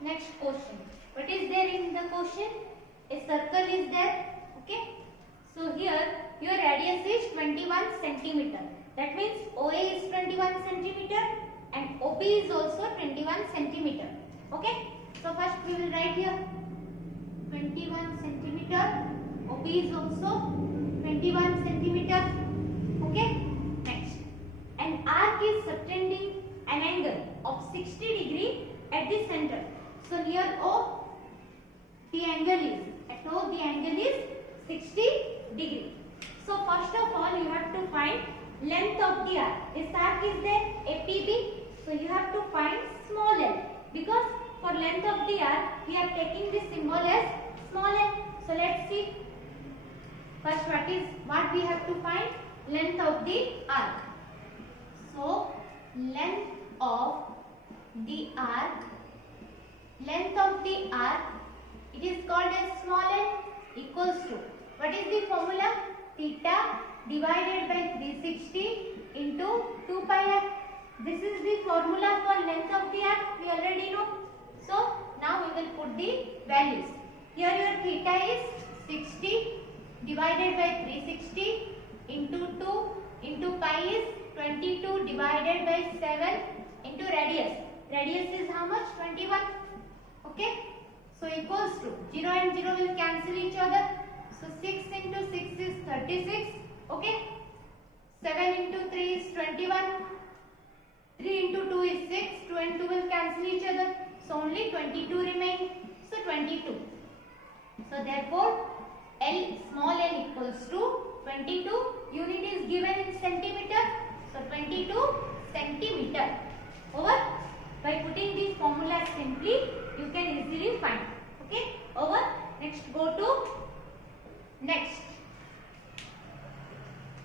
next question. What is there in the question? A circle is there. Okay. So here your radius is 21 centimeter. That means OA is 21 centimeter and OB is also 21 centimeter. Okay. So first we will write here 21 centimeter. OB is also 21 centimeter. Okay. Next. An arc is subtending an angle of 60 degree at the center. So near O, the angle is, at O the angle is 60 degree. So first of all you have to find length of the arc. This arc is there, APB. So you have to find small l, because for length of the arc we are taking this symbol as small l. So let's see. First what we have to find? Length of the arc. So length of the arc, it is called as small l, equals to, what is the formula? Theta divided by 360 into 2 pi r. This is the formula for length of the arc, we already know. So now we will put the values. Here your theta is 60 divided by 360 into 2 into pi is 22 divided by 7 into radius. Radius is how much? 21. Okay. So equals to 0 and 0 will cancel each other. So 6 into 6 is 36. Okay. 7 into 3 is 21. 3 into 2 is 6. 2 and 2 will cancel each other. So only 22 remain. So 22. So therefore L, small l equals to 22. Unit is given in centimeter. So 22 centimeter. Over. By putting these formulas simply, you can easily find. Okay. Over. Next, go to next.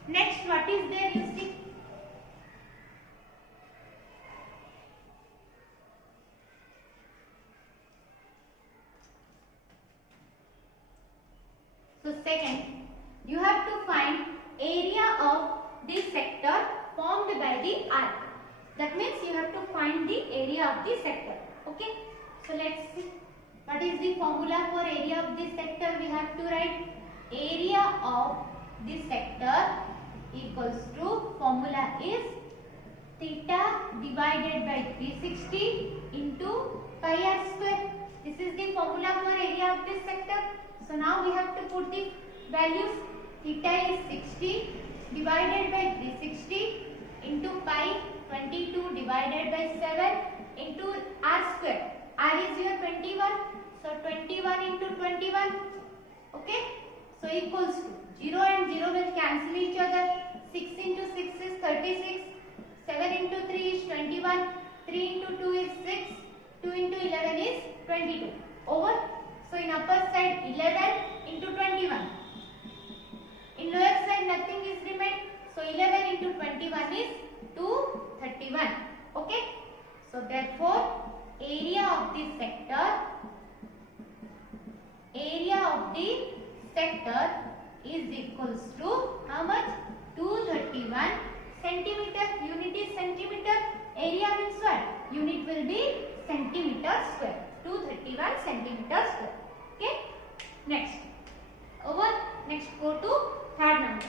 Next, what is there? You see. So second, you have to find area of this sector formed by the arc. That means you have to find the area of the sector. Okay. So let's see. What is the formula for area of this sector? We have to write area of this sector equals to, formula is theta divided by 360 into pi r square. This is the formula for area of this sector. So now we have to put the values. Theta is 60 divided by 360 into pi 22 divided by 7 into r square. R is your 21. So 21 into 21. Okay. So equals to 0 and 0 will cancel each other. 6 into 6 is 36. 7 into 3 is 21. 3 into 2 is 6. 2 into 11 is 22. Over. So in upper side 11 into 21. In lower side nothing is remained. So 11 into 21 is 231. Okay. So therefore area of the sector is equals to how much? 231 centimeter. Unit is centimeter. Area means what? Unit will be centimeter square. 231 centimeter square. Okay. Next. Over. Next go to third number.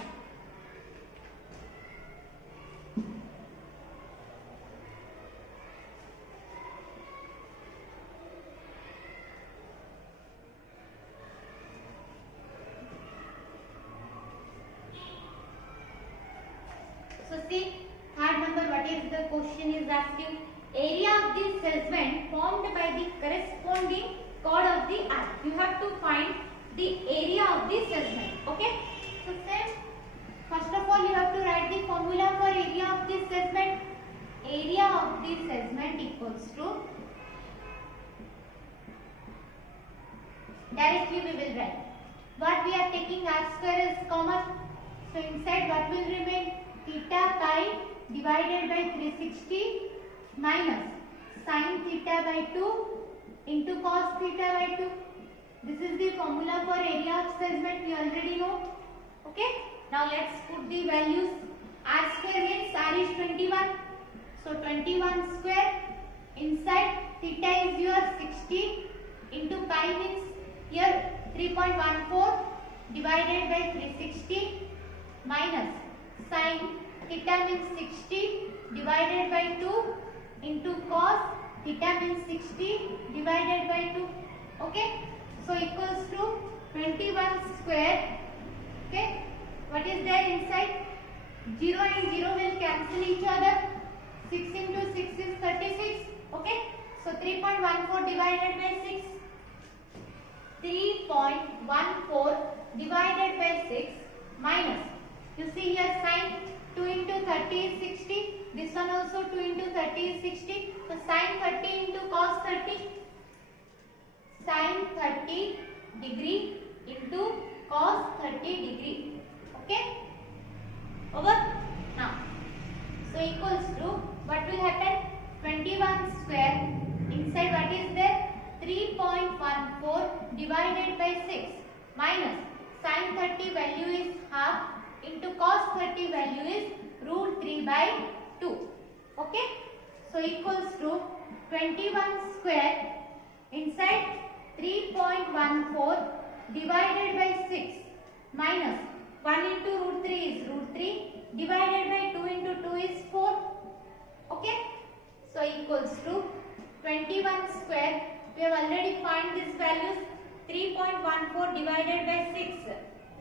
So see, third number, what is the question is asking? Area of the segment formed by the corresponding chord of the arc. You have to find the area of the segment. Okay. So same. First of all, you have to write the formula for area of the segment. Area of the segment equals to, directly we will write. What we are taking r square is common. So inside what will remain? Theta pi divided by 360 minus sin theta by 2 into cos theta by 2. This is the formula for area of segment, we already know. Okay. Now let's put the values. R square means R is 21. So 21 square inside theta is your 60 into pi means here 3.14 divided by 360 minus sin theta means 60 divided by 2 into cos theta means 60 divided by 2. Okay, so equals to 21 square. Okay, what is there inside? 0 and 0 will cancel each other. 6 into 6 is 36. Okay, so 3.14 divided by 6. 3.14 divided by 6 minus, you see here sin 2 into 30 is 60. This one also 2 into 30 is 60. So sin 30 into cos 30. Sin 30 degree into cos 30 degree. Okay? Over? Now, so equals to, what will happen? 21 square. Inside what is there? 3.14 divided by 6 minus sin 30 value is half into cos 30 value is root 3 by 2. Okay, so equals to 21 square inside 3.14 divided by 6 minus 1 into root 3 is root 3 divided by 2 into 2 is 4. Okay, so equals to 21 square. We have already found these values. 3.14 divided by 6.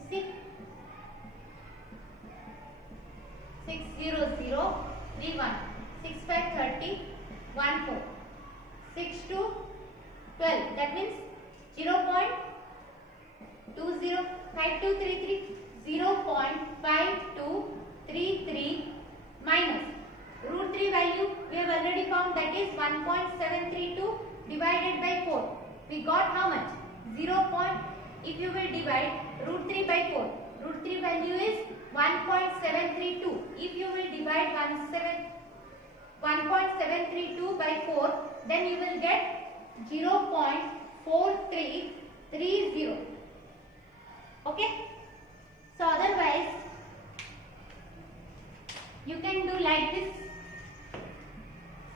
See, 60031. 6 5 30. 1 4. 6 2 12. That means 0.205233. 0.5233 minus root 3 value we have already found, that is 1.732 divided by 4. We got how much? 0. If you will divide root 3 by 4, root 3 value is 1.732. If you will divide 1.732 by 4, then you will get 0.4330. Okay? So otherwise, you can do like this.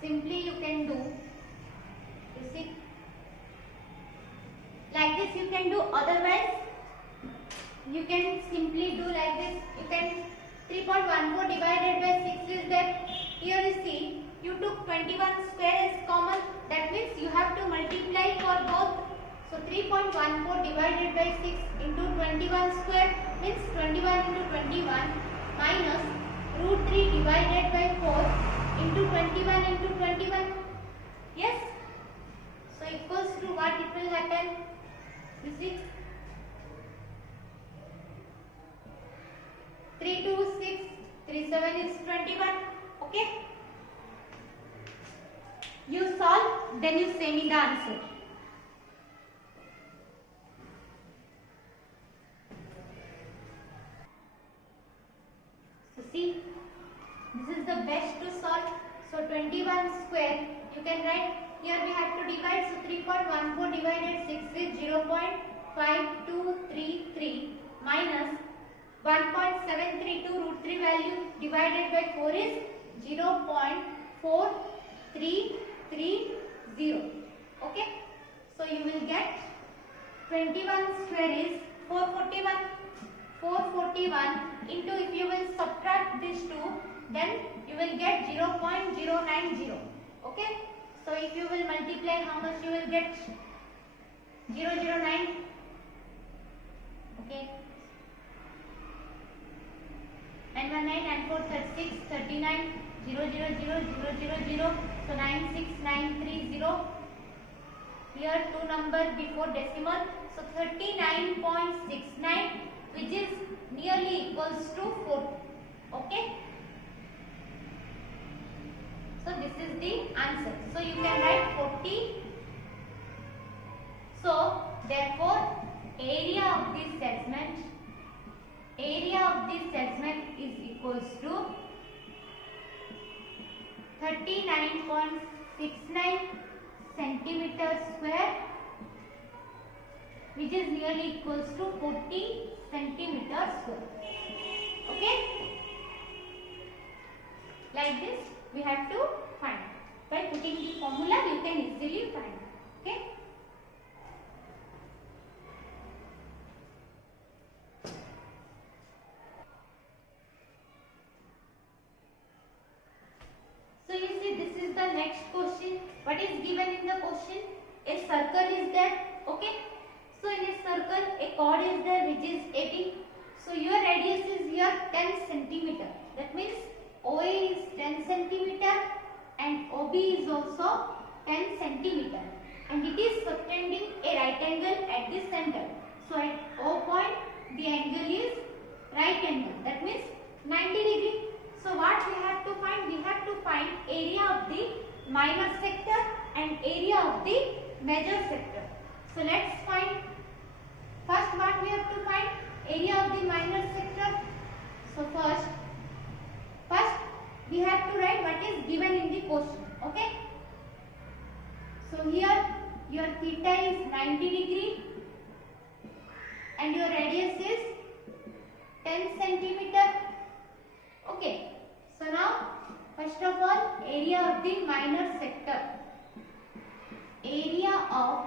Simply you can do, you see, like this you can do. Otherwise, you can simply do like this. You can 3.14 divided by 6 is there. Here you see, you took 21 square as common. That means you have to multiply for both. So 3.14 divided by 6 into 21 square means 21 into 21 minus root 3 divided by 4 into 21 into 21. Yes? So equals to what it will happen? You see? 3 2 6 3 7 is 21. Okay? You solve, then you say me the answer. So see, this is the best to solve. So 21 square, you can write, here we have to divide. So 3.14 divided 6 is 0.5233 minus 1.732 root 3 value divided by 4 is 0.4330. Okay, so you will get 21 square is 441. 441 into, if you will subtract these two, then you will get 0.090. Okay, so if you will multiply, how much you will get? 009. Okay, 919 and 4 36 39 000 so 96930. Here two numbers before decimal, so 39.69, which is nearly equals to 4. Okay, so this is the answer. So you can write 40. So therefore area of this segment is equals to 39.69 centimeter square, which is nearly equals to 40 centimeter square. Okay, like this we have to find. By putting the formula, you can easily find. Okay. So you see, this is the next question. What is given in the question? A circle is there. Okay. So in a circle, a chord is there which is AB. So your radius is here 10 centimeter. That means OA is 10 centimeter and OB is also 10 centimeter. And it is subtending a right angle at the center. So at O point, the angle is right angle. That means 90 degree. So what we have to find? We have to find area of the minor sector and area of the major sector. So let's find. First what we have to find? Area of the minor sector. So first we have to write what is given in the question. Okay. So here your theta is 90 degree and your radius is 10 centimeter. Okay. So now first of all, area of the minor sector. Area of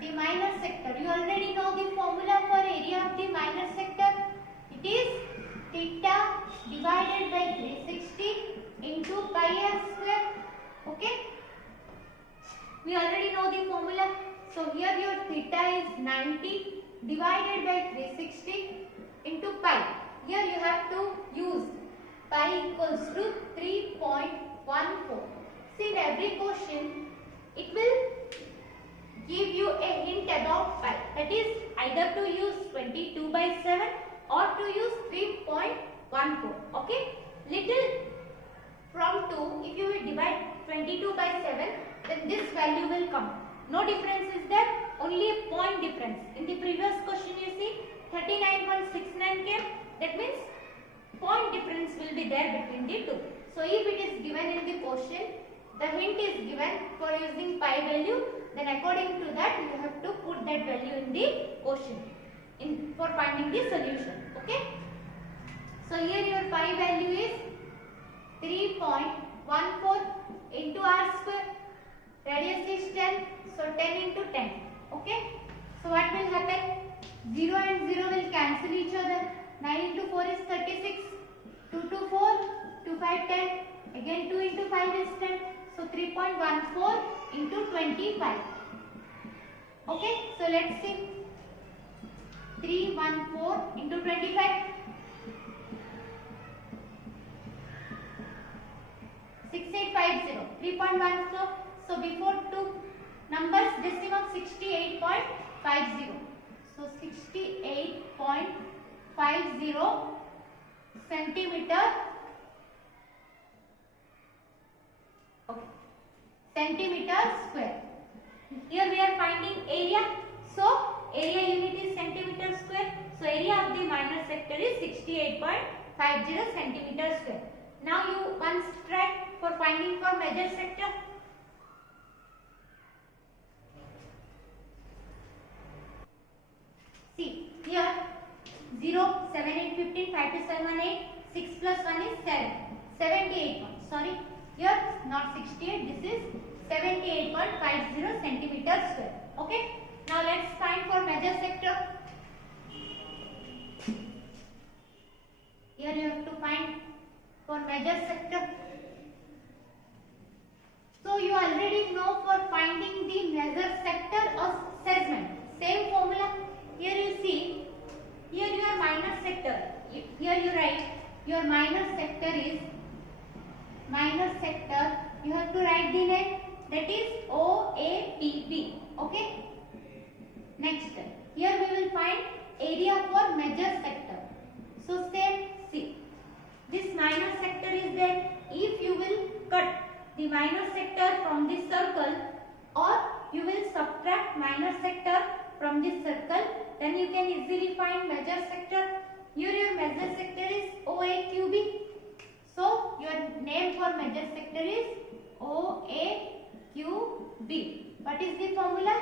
the minor sector. You already know the formula for area of the minor sector. It is theta divided by 360 into pi r square. Okay. We already know the formula. So here your theta is 90 divided by 360 into pi. Here you have to use pi equals to 3.14. See, in every question it will give you a hint about pi. That is either to use 22/7 or to use 3.14. Okay. Little from 2, if you will divide 22/7, then this value will come. No difference is there, only a point difference. In the previous question you see 39.69 came. That means point difference will be there between the two. So if it is given in the question, the hint is given for using pi value, then according to that you have to put that value in the question for finding the solution. Okay. So here your pi value is 3.14 into r square. Radius is 10, so 10 into 10. Okay. So what will happen? 0 and 0 will cancel each other. 9 into 4 is 36. 2 to 4, 2 5 10. Again 2 into 5 is 10. So 3.14 into 25. Okay. So let's see. 314 into 25. 6850. 3.14. So before two numbers, decimal 68.50. So 68.50 centimeter. Okay. Centimeter square. Here we are finding area. So area unit is centimeter square. So area of the minor sector is 68.50 centimeter square. Now you once try for finding for major sector. See here 0, 7, 8, 15, 5 to 7, 8, 6 plus 1 is 7. 78 points. Sorry, here not 68, this is 78.50 centimeter square. Okay. Now let's find for major sector. Here you have to find for major sector. So you already know for finding the major sector or segment. Same formula. Here you see, here your minor sector. Here you write your minor sector is minor sector. You have to write the name, that is OAPB. Okay. Next, here we will find area for major sector. So same, see, this minor sector is there. If you will cut the minor sector from this circle or you will subtract minor sector from this circle, then you can easily find major sector. Here your major sector is OAQB. So your name for major sector is OAQB. What is the formula?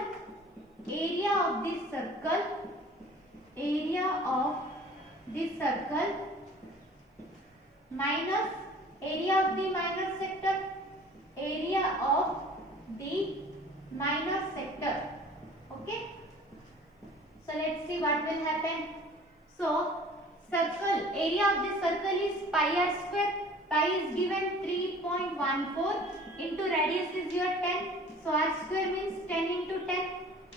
Area of this circle, minus area of the minor sector, area of the minor sector. Okay. So let's see what will happen. So circle, area of the circle is pi r square. Pi is given 3.14 into radius is your 10. So r square means 10 into 10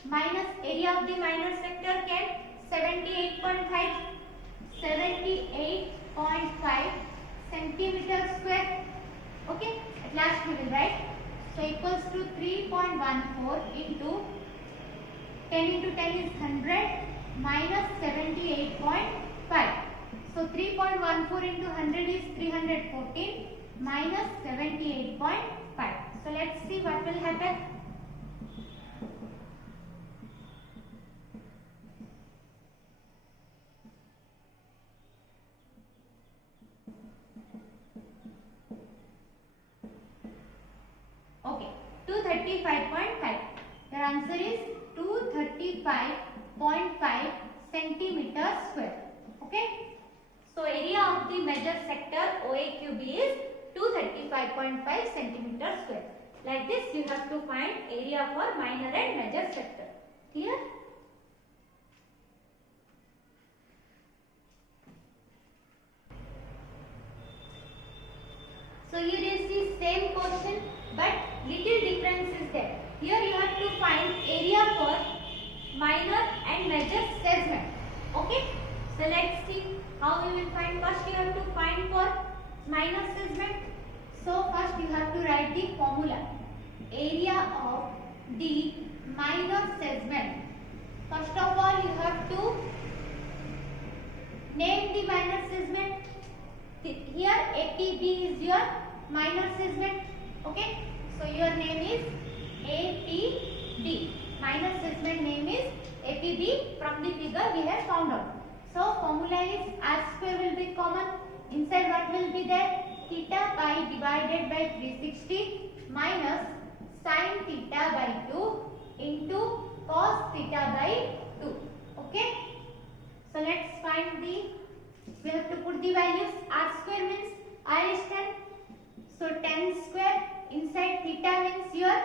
minus area of the minor sector can 78.5 centimeter square. Okay, at last we will write. So equals to 3.14 into 10 into 10 is 100 minus 78.5. So 3.14 into 100 is 314 minus 78.5. So let's see what will happen. Okay, 235.5. The answer is 235.5 centimeter square. Okay. So area of the major sector OAQB is 235.5 centimeter square. Like this you have to find area for minor and major sector. Clear? So here is the same question but little difference is there. Here you have to find area for minor and major segment. Okay. So let's see how we will find. First you have to find for minor segment. So first you have to write the formula. Area of the minor segment. First of all you have to name the minor segment. Here APB is your minor segment. Okay. So your name is APB. Minor segment name is APB. From the figure we have found out. So formula is r square will be common. Inside what will be there? Theta pi divided by 360 minus sin theta by 2 into cos theta by 2. Okay. So let's find the, we have to put the values. R square means r is 10. So 10 square inside theta means your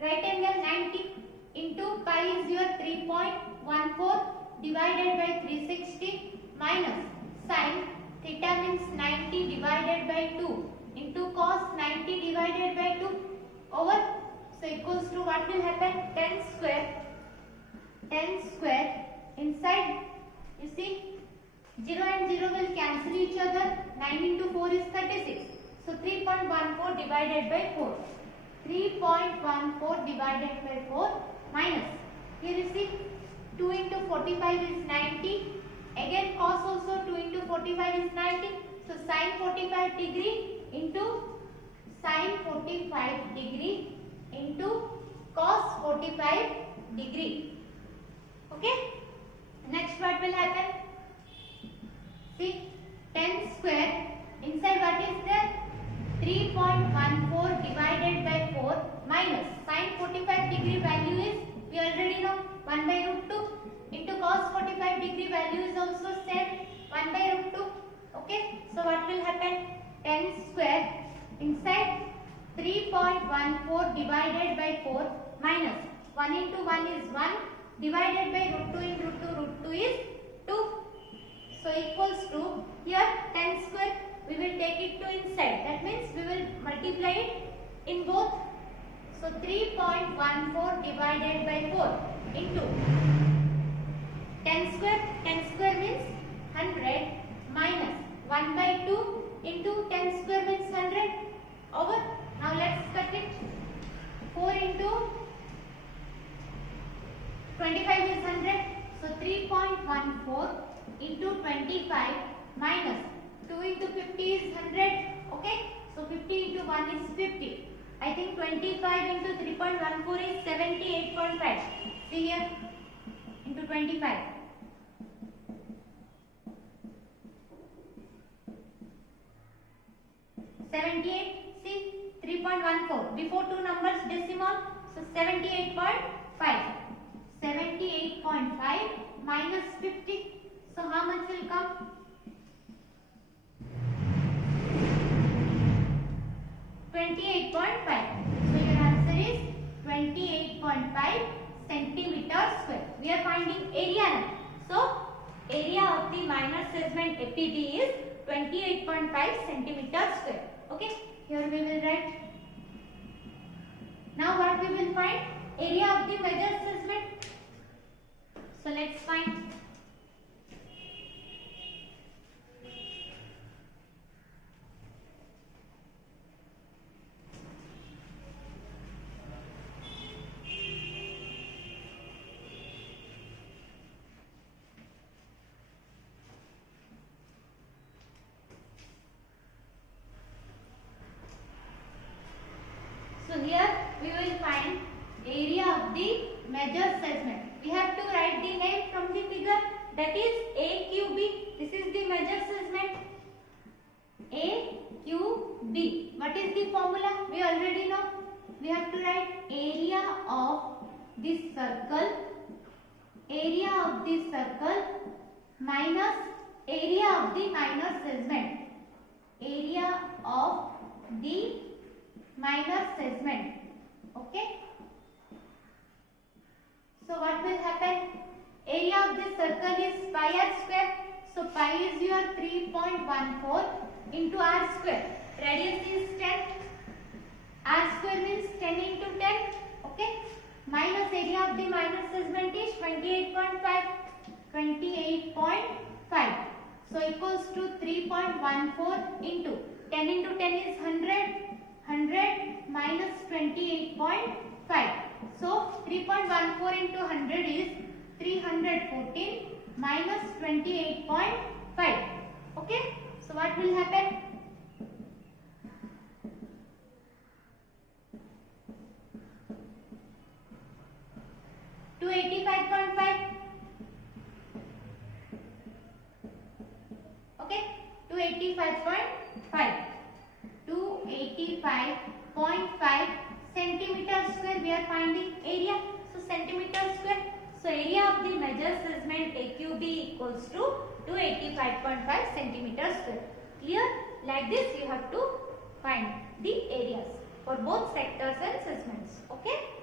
right angle 90 into pi is your 3.14 divided by 360 minus sin theta means 90 divided by 2 into cos 90 divided by 2 over. So equals to what will happen? 10 square inside you see 0 and 0 will cancel each other. 9 into 4 is 36. So 3.14 divided by 4. 3.14 divided by 4 minus. Here you see 2 into 45 is 90. Again cos also 2 into 45 is 90. So sin 45 degree into sin 45 degree into cos 45 degree. Okay. Next what will happen? See 10 square inside what is there? 3.14 divided by 4 minus sin 45 degree value is we already know 1 by root 2 into cos 45 degree value is also same 1 by root 2. Okay. So what will happen? 10 square inside 3.14 divided by 4 minus 1 into 1 is 1 divided by root 2 into root 2 is 2. So equals to here 10 square we will take it to inside. That means we will multiply it in both. So 3.14 divided by 4 into 10 square. 10 square means 100 minus 1 by 2 into 10 square means 100 over. Now let's cut it. 4 into 25 is 100. So 3.14 into 25 minus 2 into 50 is 100. Okay. So 50 into 1 is 50. I think 25 into 3.14 is 78.5. See here into 25. 78. See 3.14. Before two numbers decimal. So 78.5. 78.5 minus 50. So how much will come? 28.5. So your answer square. We are finding area now. So area of the minor segment APB is 28.5 centimeter square. Okay, here we will write. Now what we will find? Area of the major segment. So let's find. So here we will find area of the major segment. We have to write the name from the figure, that is AQB. This is the major segment AQB. What is the formula? We already know. We have to write area of this circle, minus area of the minor segment, area of the minor segment. Okay, so what will happen? Area of this circle is pi r square. So pi is your 3.14 into r square. Radius is 10. R square means 10 into 10. Okay, minus area of the minor segment is 28.5. 28.5. So equals to 3.14 into 10 into 10 is 100. 100 minus 28.5. So 3.14 into 100 is 314 minus 28.5. Okay. So what will happen? To 85.5. Okay. To 85.5. 285.5 centimeter square we are finding area. So centimeter square. So area of the major segment AQB equals to 285.5 centimeter square. Clear? Like this you have to find the areas for both sectors and segments. Okay.